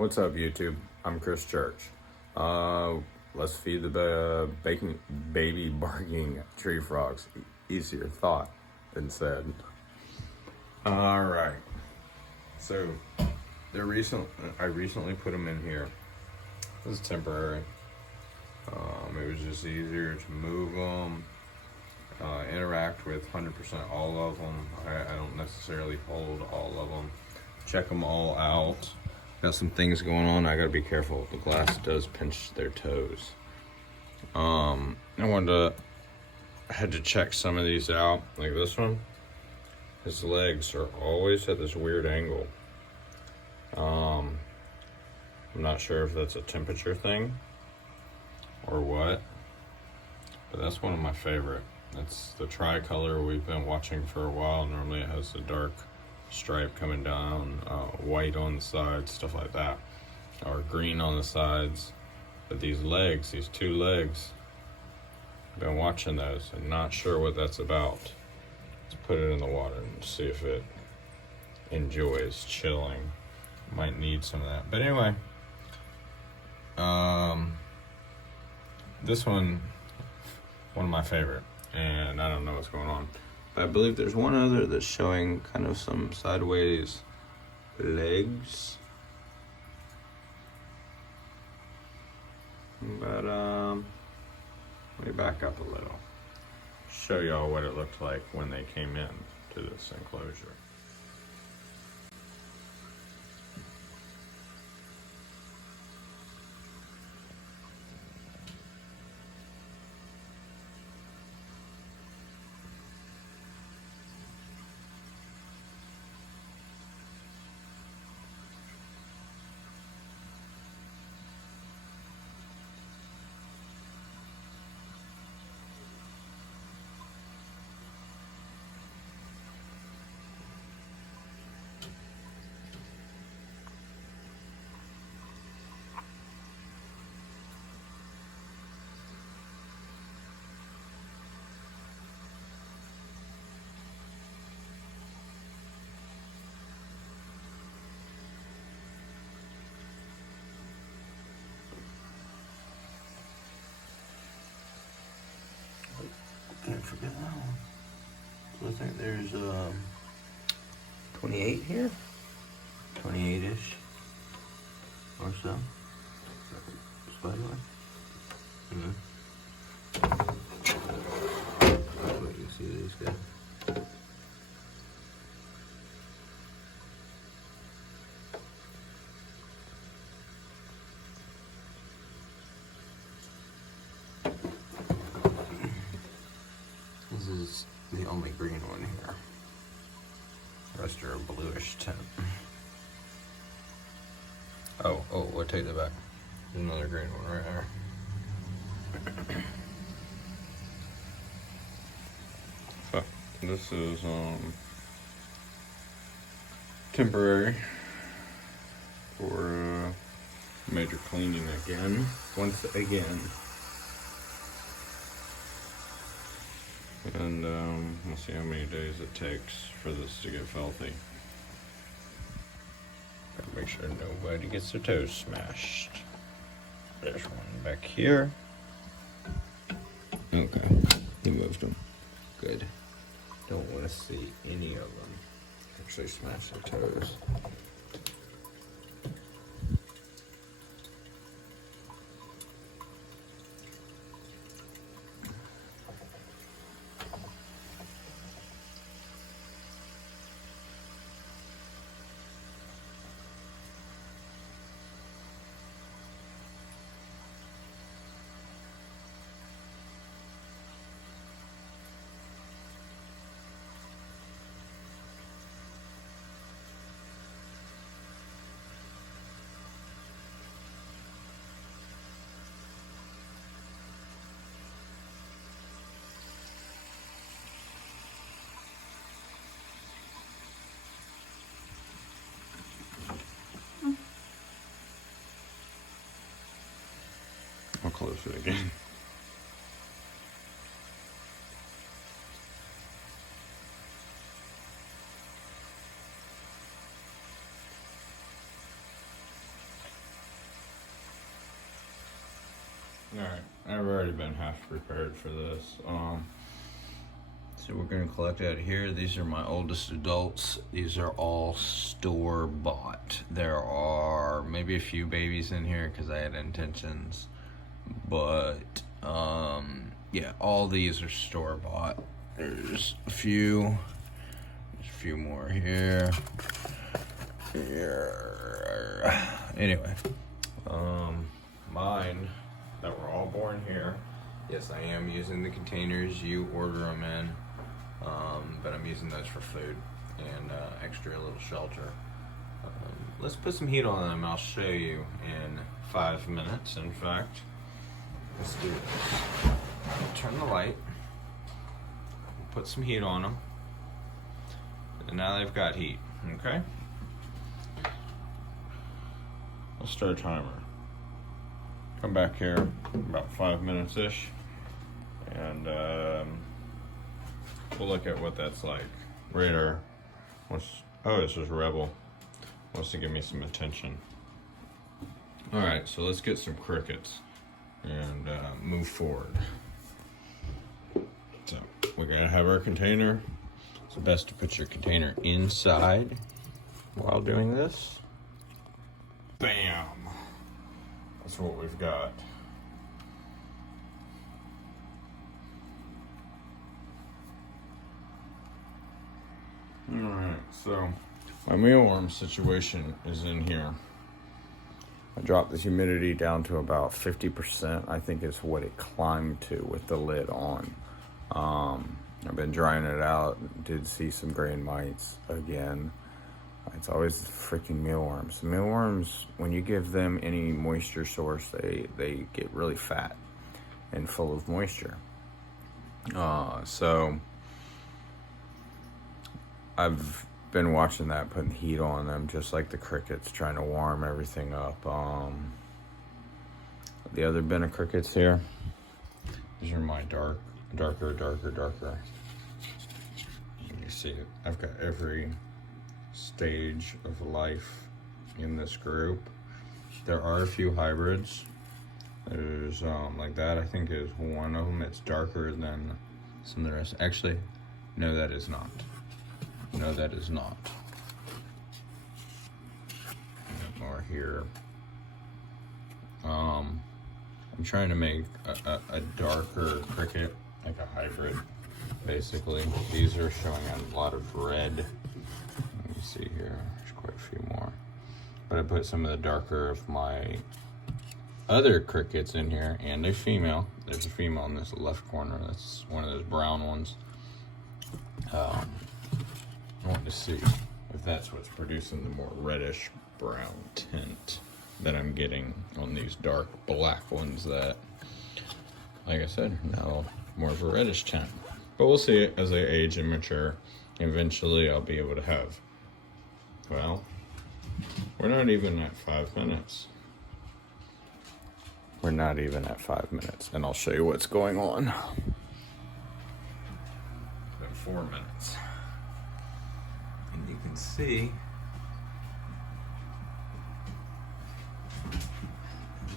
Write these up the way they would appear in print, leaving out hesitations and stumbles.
What's up, YouTube? I'm Chris Church. Let's feed the baby barking tree frogs. Easier thought than said. All right. So, I recently put them in here. This is temporary. It was just easier to move them, interact with 100% all of them. I don't necessarily hold all of them. Check them all out. Got some things going on. I gotta be careful. The glass does pinch their toes. I had to check some of these out. Like this one, his legs are always at this weird angle. I'm not sure if that's a temperature thing or what, but that's one of my favorite. It's the tricolor we've been watching for a while. Normally it has a dark stripe coming down, white on the sides, stuff like that, or green on the sides. But these legs, these two legs, I've been watching those and not sure what that's about. Let's put it in the water and see if it enjoys chilling. Might need some of that. But anyway, this one of my favorite, and I don't know what's going on. I believe there's one other that's showing kind of some sideways legs. But let me back up a little. Show y'all what it looked like when they came in to this enclosure. Can't forget that one. So I think there's 28 here, 28-ish or so. Spider. That's what you see these guys. This is the only green one here. The rest are a bluish tint. Oh, I'll take that back. There's another green one right there. So, this is temporary for major cleaning once again. And we'll see how many days it takes for this to get filthy. Gotta make sure nobody gets their toes smashed. There's one back here. Okay, he moved them. Good. Don't want to see any of them actually smash their toes. I'll close it again. Alright, I've already been half prepared for this. So we're gonna collect out of here. These are my oldest adults. These are all store-bought. There are maybe a few babies in here because I had intentions, but yeah, all these are store-bought. There's a few more here. Anyway, mine that were all born here. Yes, I am using the containers you order them in, but I'm using those for food and extra little shelter. Let's put some heat on them. I'll show you in 5 minutes. In fact, let's do this. Turn the light. Put some heat on them. And now they've got heat. Okay. Let's start a timer. Come back here about 5 minutes-ish, and we'll look at what that's like. Radar wants, oh, this is Rebel. Wants to give me some attention. All right, so let's get some crickets and move forward. So we're gonna have our container. It's best to put your container inside while doing this. Bam! That's what we've got. Alright, so my mealworm situation is in here. I dropped the humidity down to about 50%, I think is what it climbed to with the lid on. I've been drying it out, did see some grain mites again. It's always freaking mealworms. Mealworms, when you give them any moisture source, they get really fat and full of moisture. So I've been watching that, putting heat on them, just like the crickets, trying to warm everything up. The other bin of crickets here, these are my darker. You see it. I've got every stage of life in this group. There are a few hybrids. There's like that, I think, is one of them. It's darker than some of the rest. Actually, no, that is not. No, that is not. More here. I'm trying to make a darker cricket, like a hybrid, basically. These are showing a lot of red. Let me see here, there's quite a few more. But I put some of the darker of my other crickets in here, and a female. There's a female in this left corner. That's one of those brown ones. I want to see if that's what's producing the more reddish brown tint that I'm getting on these dark black ones that, like I said, now more of a reddish tint. But we'll see it as they age and mature. Eventually I'll be able to have, well, we're not even at 5 minutes. We're not even at 5 minutes, and I'll show you what's going on. It's been 4 minutes. And you can see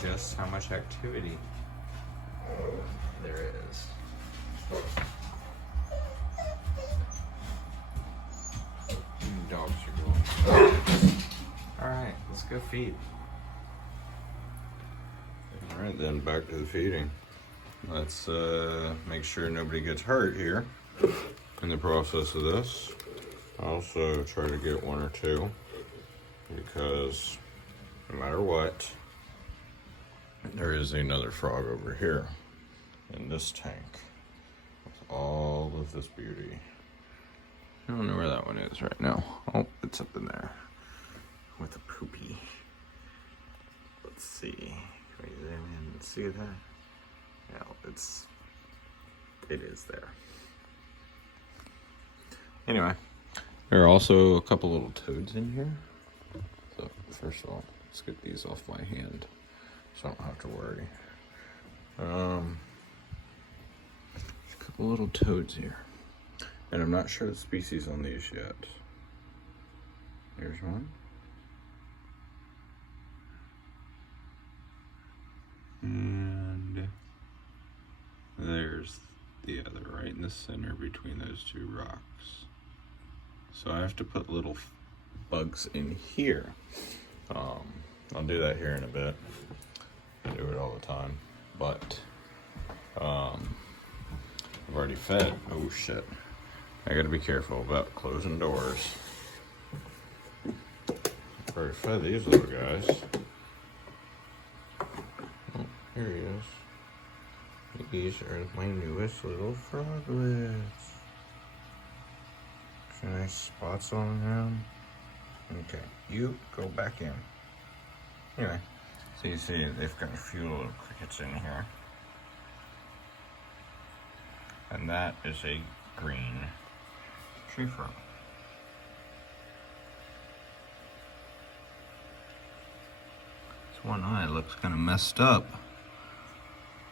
just how much activity there is. Dogs are going. All right, let's go feed. All right, then back to the feeding. Let's make sure nobody gets hurt here in the process of this. I also try to get 1 or 2 because no matter what, there is another frog over here in this tank with all of this beauty. I don't know where that one is right now. Oh, it's up in there with a poopy. Let's see. Can we zoom in and see that? Yeah, it is there. Anyway, there are also a couple little toads in here. So first of all, let's get these off my hand so I don't have to worry. There's a couple little toads here. And I'm not sure the species on these yet. Here's one. And the other, right in the center between those two rocks. So I have to put little bugs in here. I'll do that here in a bit. I do it all the time, but I've already fed. Oh shit! I gotta be careful about closing doors. I've already fed these little guys. Oh, here he is. These are my newest little froglets. Some nice spots on them. Okay, you go back in. Anyway, so you see they've got a few little crickets in here. And that is a green tree frog. This one eye looks kind of messed up.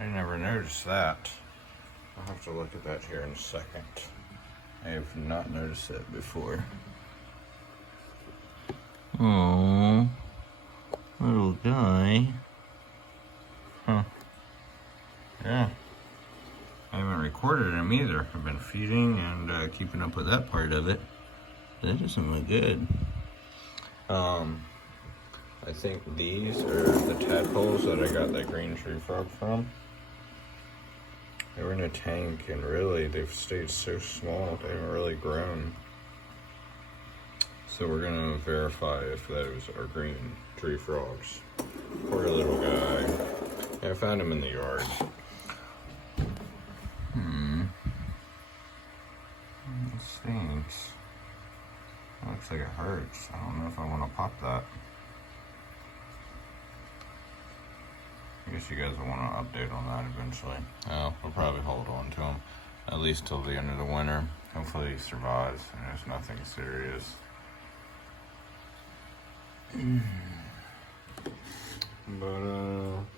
I never noticed that. I'll have to look at that here in a second. I have not noticed that before. Oh, little guy. Huh. Yeah. I haven't recorded him either. I've been feeding and keeping up with that part of it. That doesn't look good. I think these are the tadpoles that I got that green tree frog from. They were in a tank and really they've stayed so small, they haven't really grown. So we're gonna verify if those are green tree frogs. Poor little guy. Yeah, I found him in the yard. It stinks. It looks like it hurts. I don't know if I want to pop that. I guess you guys will want to update on that eventually. Oh, we'll probably hold on to him at least till the end of the winter. Hopefully he survives and there's nothing serious. But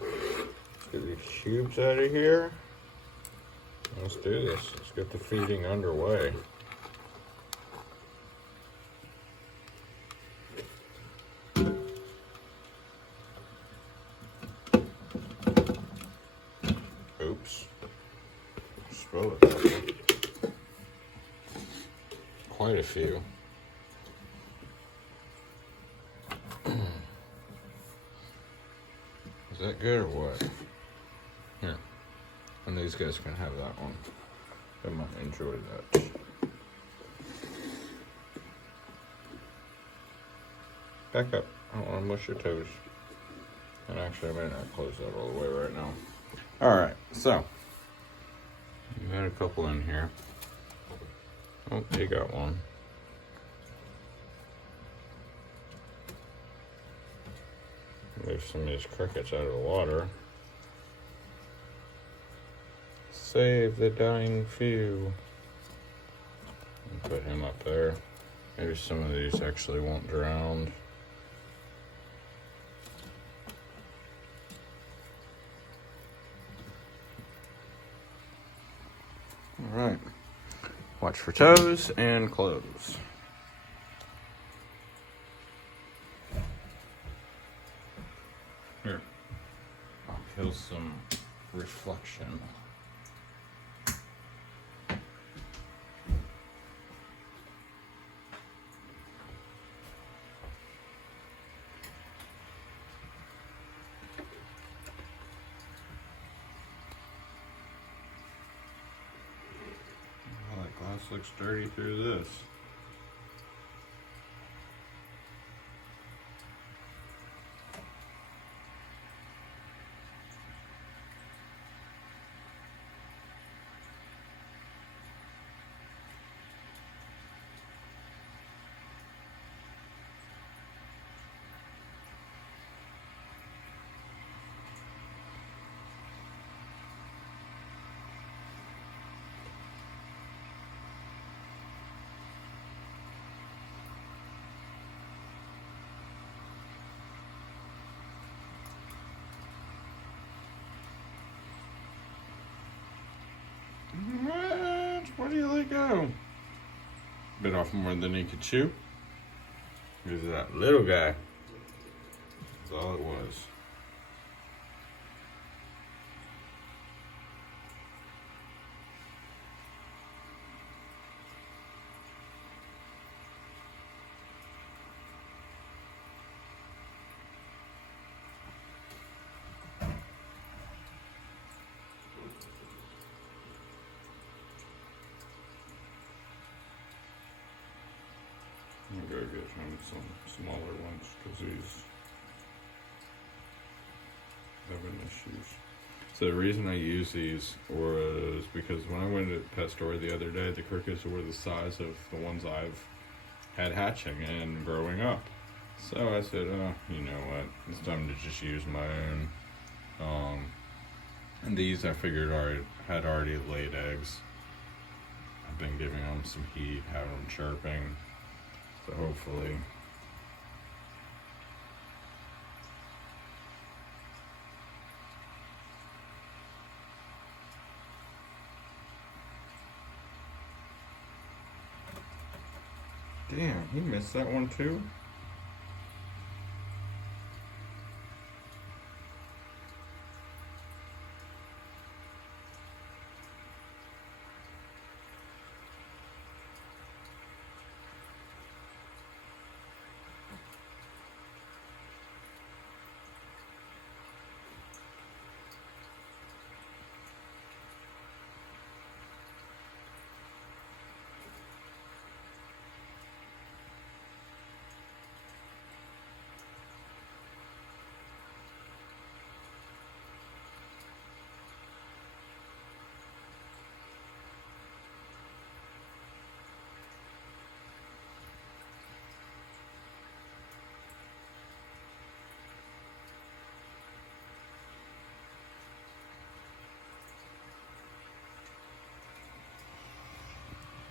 let's get these cubes out of here. Let's do this. Let's get the feeding underway. Oops. Spilled it. Quite a few. Is that good or what? Here. And these guys can have that one. They might enjoy that. Back up. I don't want to mush your toes. And actually, I may not close that all the way right now. Alright, so. We had a couple in here. Oh, you got one. Move some of these crickets out of the water. Save the dying few. Put him up there. Maybe some of these actually won't drown. All right. Watch for toes and close. Here. I'll kill some reflection. Glass looks dirty through this. Where do you let go? Bit off more than he could chew. Here's that little guy. That's all it was. and some smaller ones because he's having issues. So the reason I use these was because when I went to the pet store the other day, the crickets were the size of the ones I've had hatching and growing up. So I said, oh, you know what, it's time to just use my own. And these I figured had already laid eggs. I've been giving them some heat, having them chirping. So hopefully damn, he missed that one too?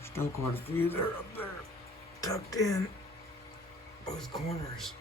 Still quite a few there up there, tucked in both corners.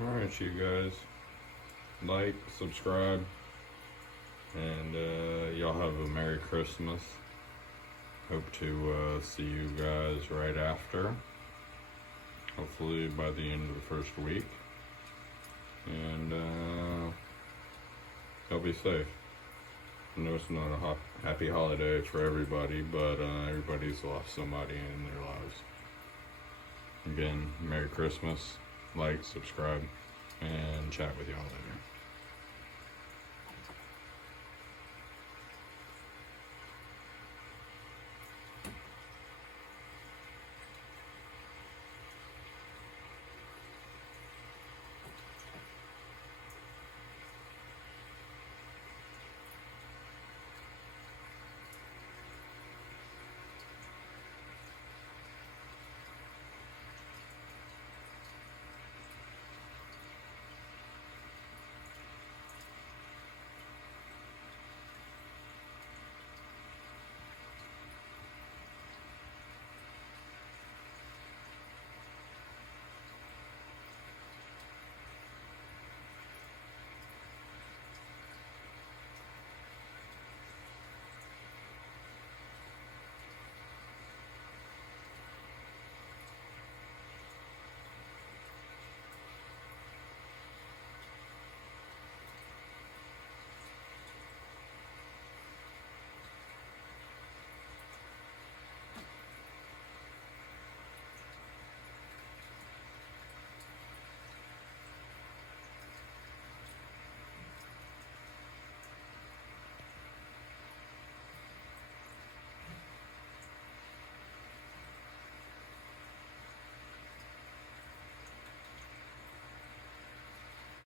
Alright, you guys, like, subscribe, and y'all have a Merry Christmas. Hope to see you guys right after, hopefully by the end of the first week, and y'all be safe. I know it's not a happy holiday for everybody, but everybody's lost somebody in their lives. Again, Merry Christmas. Like, subscribe, and chat with y'all later.